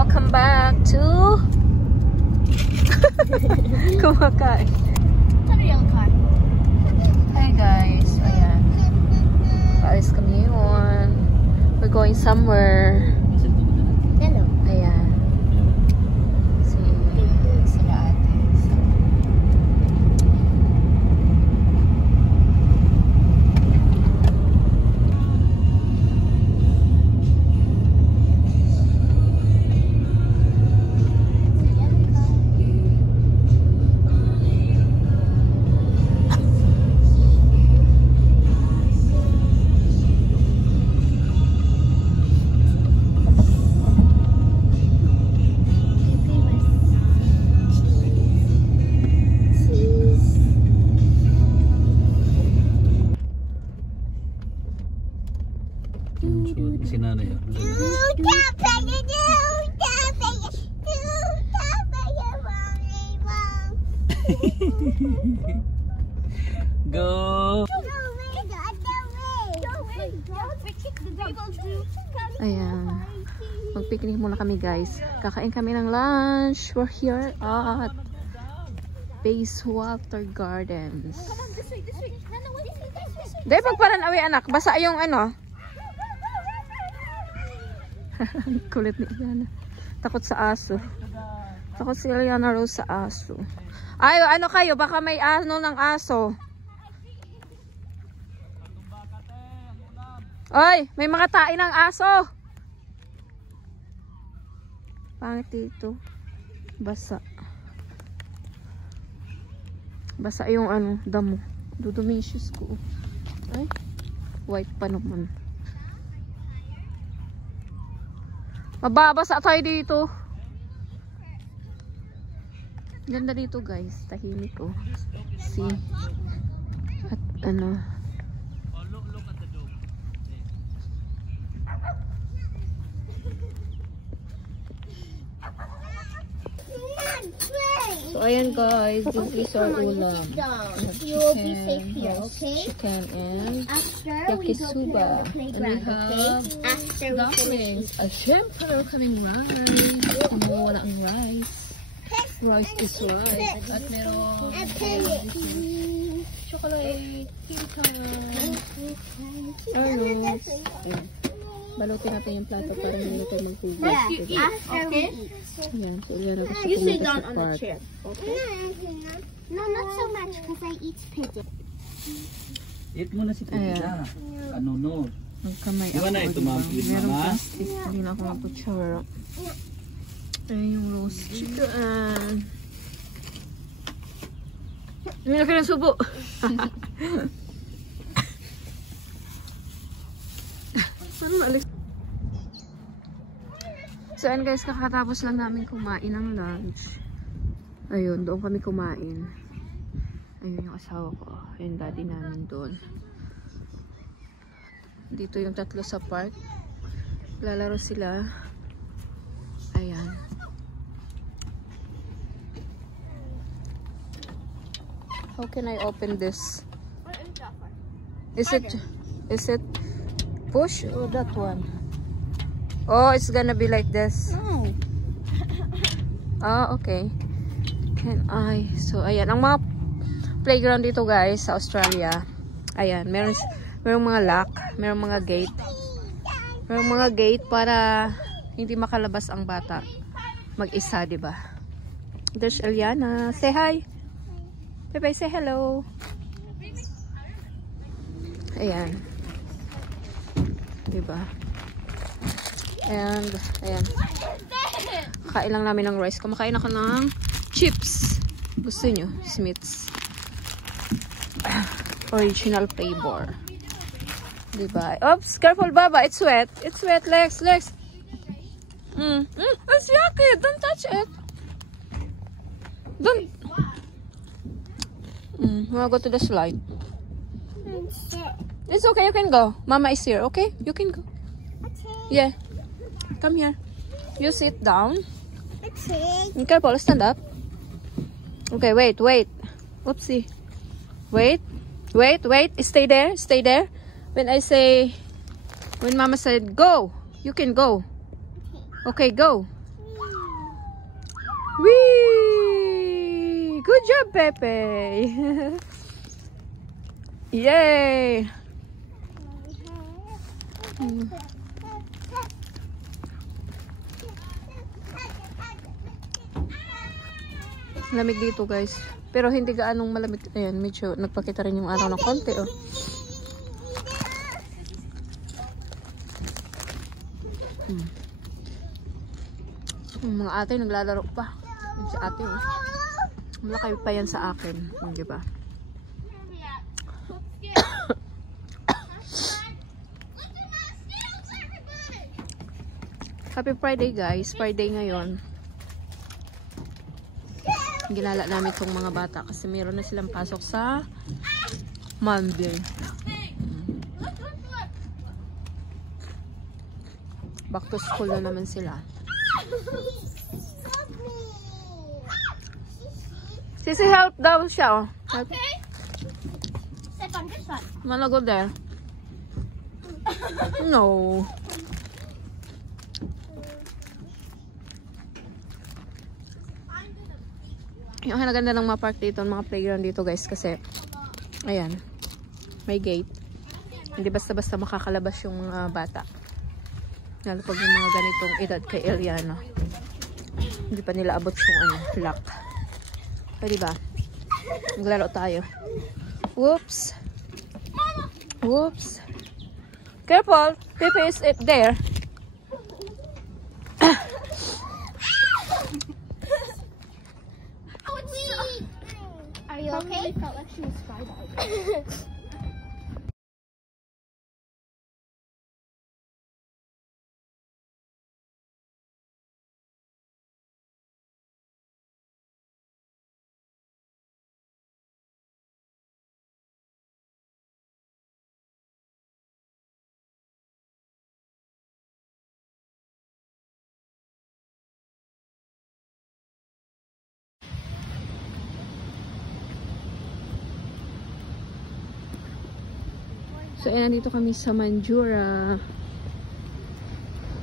Welcome back to kumakain. Ano yung car? Hi guys, ayan. Paalis kami yun. We're going somewhere. Hello. Ayan. Sila ate. Sinana yan. Go! Ayan. Mag-picnic muna kami guys. Kakain kami ng lunch. We're here at Bayswater Gardens. Dahil pagparan away anak. Basa yung ano. Kulit ni Eliana. Takot sa aso. Takot si Eliana Rose sa aso. Ay, ano kayo? Baka may ano ng aso. Oy, may mga tain ng aso. Pangit dito. Basa. Basa yung ano, damo. Dudumi yung shoes ko. Ay, white pa naman. Mababasa tayo dito. Ganda dito guys. Tahimik ko. See? At ano. So ayan guys. This is our ulam. You will be safe here, okay? Chicken and After we go to yakisoba. the playground, okay? After we finish. Siyempre, kaming rice. Wala ang rice. Rice is rice. At merong chocolate, pecan, arroz. Balutin natin yung plato para hindi ito magtubig. After we eat. Ayan, so yan ako sa You sit pumunta down sa on the park. chair. Okay? No, not so much because I eat pigeon. Eat mo na si Pizza. Ano no? Magkamay Di ba na ito, ma'am? With Merong mama? plastic. Hindi na ako magkutsara. Ayan yung roast chicken. Hindi na kayo ng subo. Ano maalis? So ayan guys, kakatapos lang namin kumain ng lunch. Ayun, doon kami kumain. Ayun yung asawa ko. Ayun, daddy namin doon. Dito yung tatlo sa park. Lalaro sila. Ayan. How can I open this? Is it push or that one? Oh, it's gonna be like this. No. Ah, okay. Can I? So, ayan. Ang mga playground dito guys sa Australia. Ayan. Merong mga lock. Merong mga gate. Merong mga gate para hindi makalabas ang bata. Mag-isa, diba? There's Eliana. Say hi. Bye-bye. Say hello. Ayan. Diba? And, ayan. Kain lang namin ng rice. Kumakain ako ng chips. Gusto nyo? Smith's. Original flavor. Diba? Oops! Careful, Baba. It's wet. It's wet. Lex. It's yucky. Don't touch it. Don't. Wanna go to the slide? It's okay. You can go. Mama is here. Okay? You can go. Yeah. Come here. You sit down. Okay. Careful. Stand up. Okay. Wait. Oopsie. Wait. Stay there. When Mama said go, you can go. Okay, go. Whee! Good job, Pepe! Yay! Lamig dito, guys. Pero hindi gaanong malamig. Ayan, medyo nagpakita rin yung araw ng konti, oh. Yung mga ate naglalaro pa. Yung si ate, oh. Malaki pa yan sa akin. Di ba? Happy Friday, guys. Friday ngayon. Ginala namin itong mga bata kasi meron na silang pasok sa Monday. Back to school na naman sila. Sisi, help daw siya, oh. Help. Step on this one. Wanna go there? No. Yung naganda ng mga park dito, mga playground dito, guys, kasi ayan, may gate. Hindi basta-basta makakalabas yung mga bata. Lalo pag yung mga ganitong edad kay Eliana. Hindi pa nila abot yung lock. O, diba? Maglaro tayo. Whoops. Whoops. Careful. Pepe is there. Are you okay? I felt like she was skydiving. So, ayan, nandito kami sa Mandurah.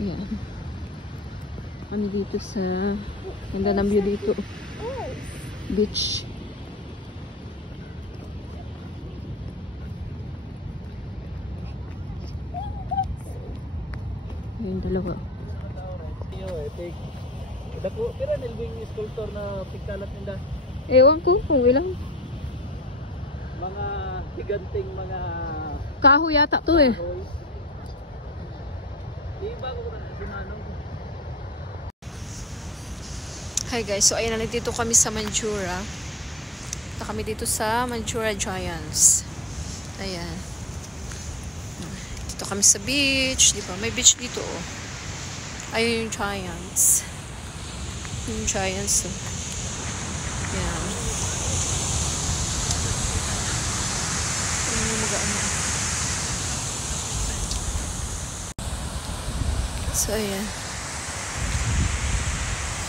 Ayan. Kami dito sa ganda ng view dito. Beach. Ayan, dalawa. Pero nilbing sculptor na pigtalat nila. Ewan ko kung ilang. Mga higanting mga Kahoy yata to eh. Bago ko na si Manong. Hi guys, so ayan, nandito kami sa Mandurah. Punta kami dito sa Mandurah Giants. Ayan. Dito kami sa beach, di ba? May beach dito, oh. Ayun yung Giants. Yung Giants, oh. Ayan. So, ayan.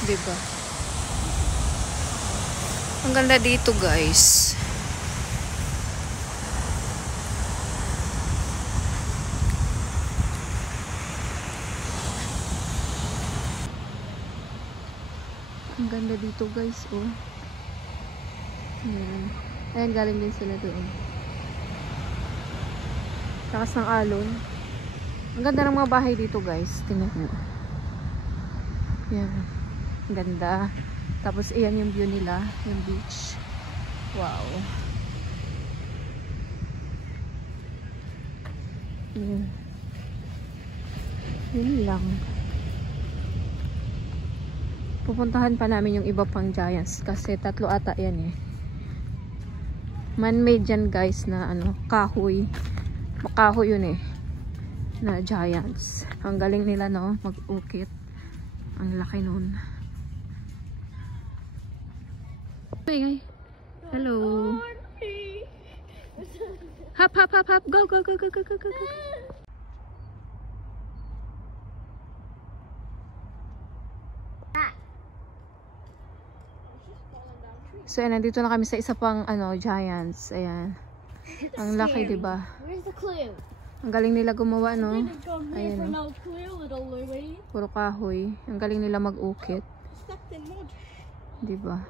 Diba? Ang ganda dito, guys. Ang ganda dito, guys, oh. Ayan. Ayan, galing din sila doon. Takas ng alon. Ang ganda ng mga bahay dito, guys. Tingnan nyo. Yan. Ang ganda. Tapos, iyan yung view nila. Yung beach. Wow. Yan. Yun lang. Pupuntahan pa namin yung iba pang Giants. Kasi 3 ata yan eh. Man-made yan, guys, na kahoy. Kahoy yun eh. Na Giants. Ang galing nila, no? Mag-ukit. Ang laki nun. Hey, hello. Hop, hop, hop, hop. Go, go, go, go, go, go, go. So, ayan, nandito na kami sa isa pang, Giants. Ayan. Ang laki, diba? Where's the clue? Ang galing nila gumawa, no? Ayan, No clue, little Louie. puro kahoy. Ang galing nila mag-ukit. Diba?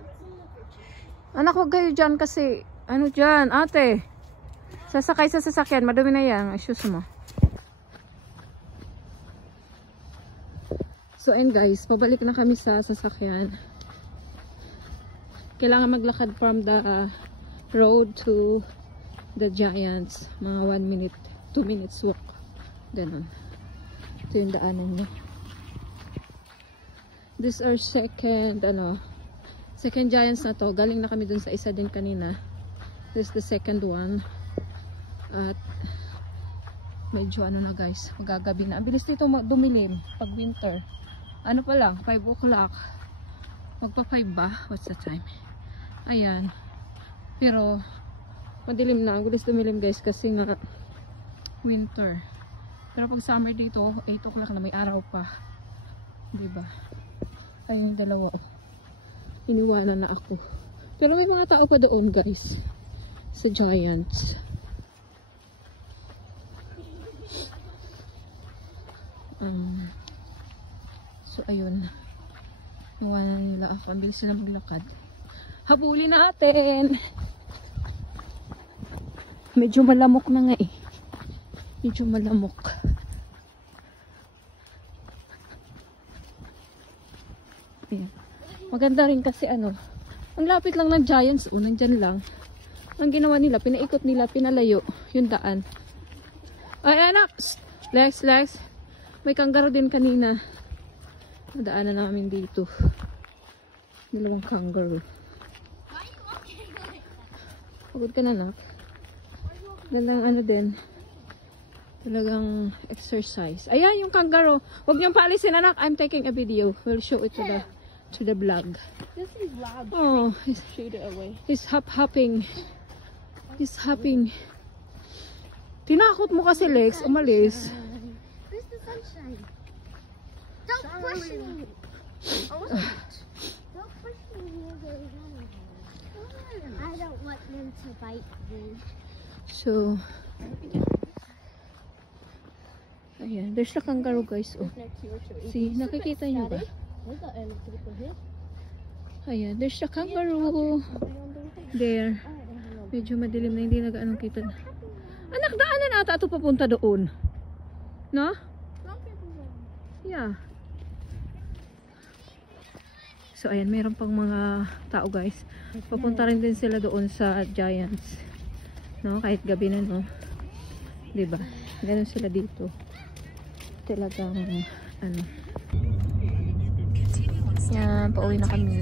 Anak, wag kayo dyan kasi, ano dyan, ate? Sasakay sa sasakyan, madumi na yan. Ay, shoes mo. So, and guys, pabalik na kami sa sasakyan. Kailangan maglakad from the road to the Giants. Mga 1 minute, 2 minutes walk. Ganun. Ito yung daanan niya. This our second, second Giants na to. Galing na kami dun sa isa din kanina. This is the second one. At medyo na guys, magagabi na. Ang bilis dito dumilim pag winter. Ano pa lang, 5 o'clock. Magpa 5 ba? What's the time? Ayan. Pero madilim na. Ang bilis dumilim guys kasi nga winter. Pero pag summer dito, 8 o'clock na may araw pa. Diba? Ayun yung dalawa. Iniwanan na ako. Pero may mga tao pa doon guys. Sa Giants. So ayun. Iwanan nila ako. Ang bilis sila maglakad. Habulin natin! Medyo malamok na nga eh. Medyo malamok. Ayan. Maganda rin kasi ang lapit lang ng Giants. Nandyan lang. Ang ginawa nila, pinaikot nila, pinalayo yung daan. Ay anak! Lex. May kangaroo din kanina. Nadaanan namin dito. Dalawang kangaroo. Pagod ka na, anak. Gandang din. Talagang exercise. Ayan yung kangaroo. Huwag niyong paalisin, anak. I'm taking a video. We'll show it to the vlog. This is loud. Oh, Shoot it away. he's hopping. He's hopping. Tinakot mo kasi, Lex. Umalis. Where's the sunshine? Don't push me. Don't push me. I don't want them to bite me. So, ayan. There's a kangaroo, guys. Oh. See, nakikita niyo ba? Ayan, there's a kangaroo. There. Medyo madilim na, hindi nagaanong kita. Anak, daanan ata ito papunta doon. No? Yeah. So, ayan, mayroon pang mga tao, guys. Papunta rin din sila doon sa Giants. No? Kahit gabi na, no? Diba? Ganun sila dito. Talagang, Yan, pauwi na kami.